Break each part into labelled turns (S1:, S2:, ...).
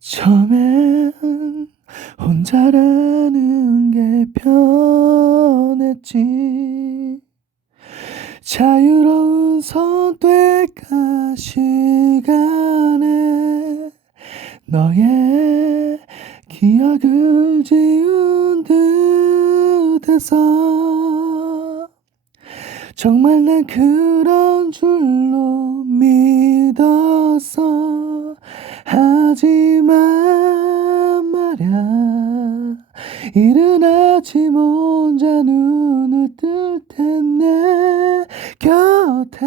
S1: 처음엔 혼자라는 게 편했지. 자유로운 선택과 시간에 너의 기억을 지운 듯해서 정말 난 그런 줄로 믿었어 하지만 말야 이른 아침 혼자 눈을 뜰 텐데 곁에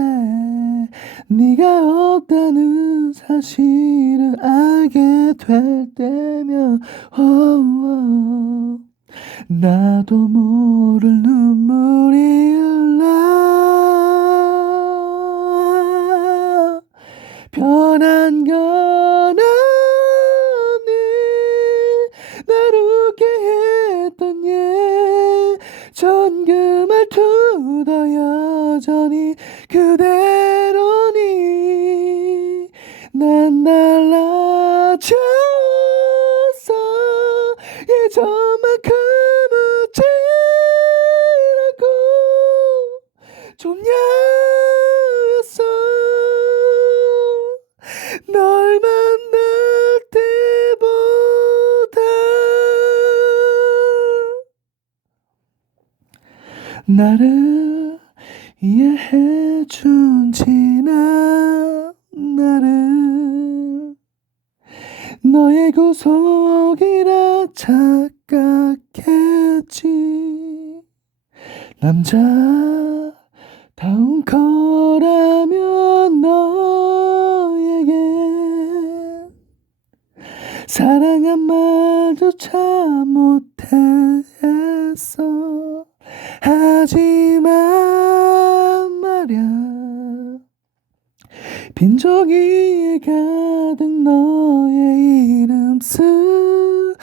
S1: 네가 없다는 사실을 알게 될 때면 oh, 나도 모를 눈물이 흘러. 변한 말투도 여전히 그대로니 난 달라졌어 예전만큼 웃지 않고 좀 야였어. 널 만날 때보다 나를 이해해준 지난 나를 너의 구속이라 착각했지. 남자 다운 거라면 너에게 사랑 한 말조차 못했어. 하지만 말야 빈종이에 가득 너의 이름 쓰면서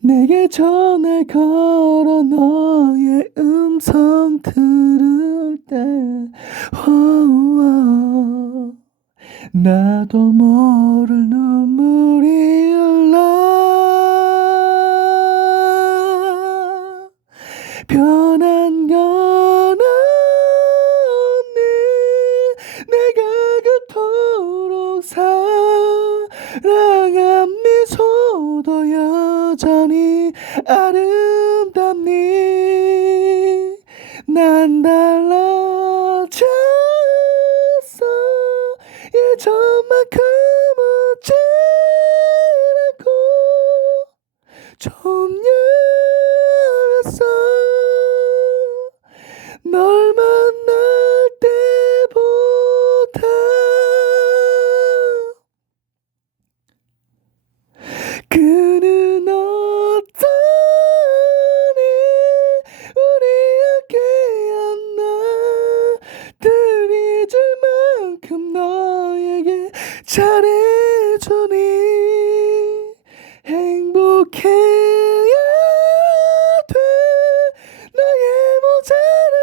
S1: 내게 전화 걸어 너의 음성 들을 때 oh, 나도 모를 눈물이 흘러. 변 사랑한 미소도 여전히 아름답니? 난 달라졌어. 예전만큼 웃지 않고 좀 야였어. 널 주님 행복해야 돼. 너의 모자른